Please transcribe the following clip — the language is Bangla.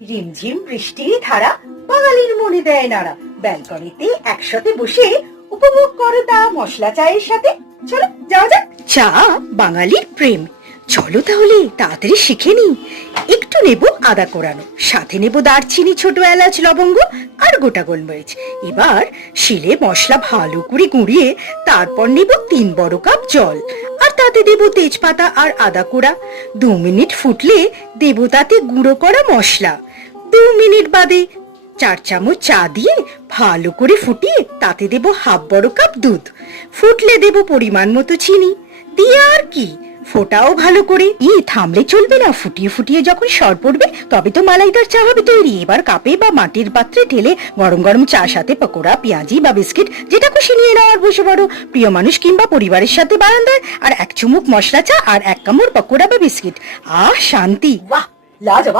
রিমঝিম বৃষ্টির ধারা বাঙালির মনে দেয় নাড়া। ব্যালকনিতে একসাথে বসে উপভোগ করো তা মশলা চায়ের সাথে। চলো যাওয়া যাক। চা বাঙালির প্রেম। চলো তাহলে তাড়াতাড়ি শিখে নি। একটু নেব আদা কোরানো, সাথে নেব দারচিনি, ছোট এলাচ, লবঙ্গ আর গোটা গোলমরিচ। এবার শিলে মশলা ভালো করে গুঁড়িয়ে তারপর নেব 3 বড় কাপ জল, আর তাতে দেব তেজপাতা আর আদা কোড়া। 2 মিনিট ফুটলে দেব তাতে গুঁড়ো করা মশলা। 2 মিনিট বাদে 4 চামচ চা দিয়ে ভালো করে ফুটিয়ে তাতে দেব হাফ বড় কাপ দুধ। ফুটলে দেব পরিমাণ মতো চিনি দিয়ে আর কি ফোটাও ভালো করে। থামলে চলবে না, ফুটিয়ে ফুটিয়ে যখন সর পড়বে তবে তো মালাইদার চা হবে তৈরি। এবার কাপে বা মাটির পাত্রে ঢেলে গরম গরম চা সাথে পকোড়া, পেঁয়াজি বা বিস্কিট যেটা খুশি নিয়ে নাও আর বসে পড়ো। প্রিয় মানুষ কিংবা পরিবারের সাথে বারান্দায় আর 1 চুমুক মশলা চা আর 1 কামড় পকোড়া বা বিস্কিট। শান্তি। বাহ, লাজবাব।